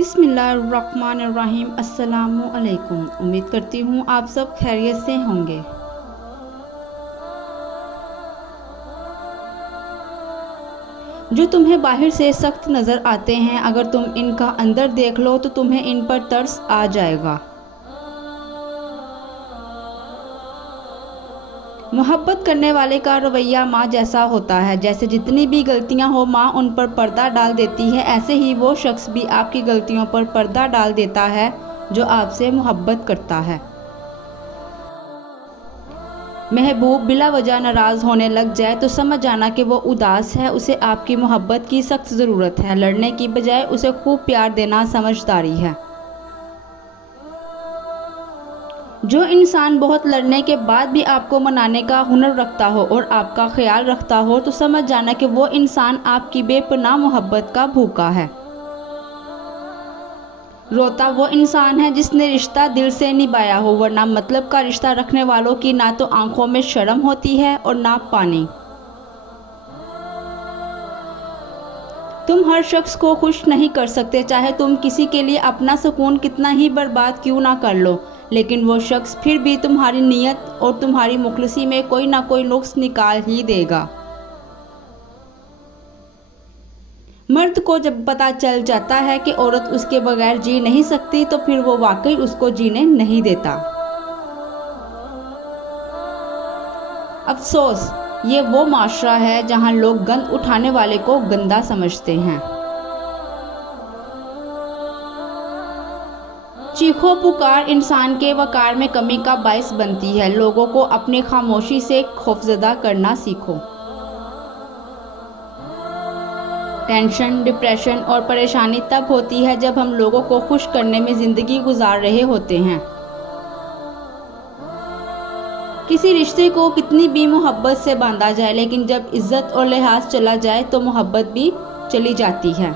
बिस्मिल्लाहिर्रहमानिर्रहीम। अस्सलामु अलैकुम। उम्मीद करती हूँ आप सब खैरियत से होंगे। जो तुम्हें बाहर से सख्त नज़र आते हैं, अगर तुम इनका अंदर देख लो तो तुम्हें इन पर तरस आ जाएगा। मोहब्बत करने वाले का रवैया माँ जैसा होता है। जैसे जितनी भी गलतियाँ हो माँ उन पर पर्दा डाल देती है, ऐसे ही वो शख्स भी आपकी गलतियों पर पर्दा डाल देता है जो आपसे मोहब्बत करता है। महबूब बिला वजह नाराज़ होने लग जाए तो समझ जाना कि वो उदास है, उसे आपकी मोहब्बत की सख्त ज़रूरत है। लड़ने की बजाय उसे खूब प्यार देना समझदारी है। जो इंसान बहुत लड़ने के बाद भी आपको मनाने का हुनर रखता हो और आपका ख्याल रखता हो तो समझ जाना कि वो इंसान आपकी बेपनाह मोहब्बत का भूखा है। रोता वो इंसान है जिसने रिश्ता दिल से निभाया हो, वरना मतलब का रिश्ता रखने वालों की ना तो आंखों में शर्म होती है और ना पानी। तुम हर शख्स को खुश नहीं कर सकते, चाहे तुम किसी के लिए अपना सुकून कितना ही बर्बाद क्यों ना कर लो, लेकिन वो शख्स फिर भी तुम्हारी नीयत और तुम्हारी मुखलिसी में कोई ना कोई नुक्स निकाल ही देगा। मर्द को जब पता चल जाता है कि औरत उसके बगैर जी नहीं सकती तो फिर वो वाकई उसको जीने नहीं देता। अफसोस, ये वो माशरा है जहां लोग गंद उठाने वाले को गंदा समझते हैं। चीखो पुकार इंसान के वकार में कमी का बायस बनती है। लोगों को अपनी खामोशी से खौफजदा करना सीखो। टेंशन, डिप्रेशन और परेशानी तब होती है जब हम लोगों को खुश करने में ज़िंदगी गुजार रहे होते हैं। किसी रिश्ते को कितनी भी मोहब्बत से बांधा जाए, लेकिन जब इज्जत और लिहाज चला जाए तो मोहब्बत भी चली जाती है।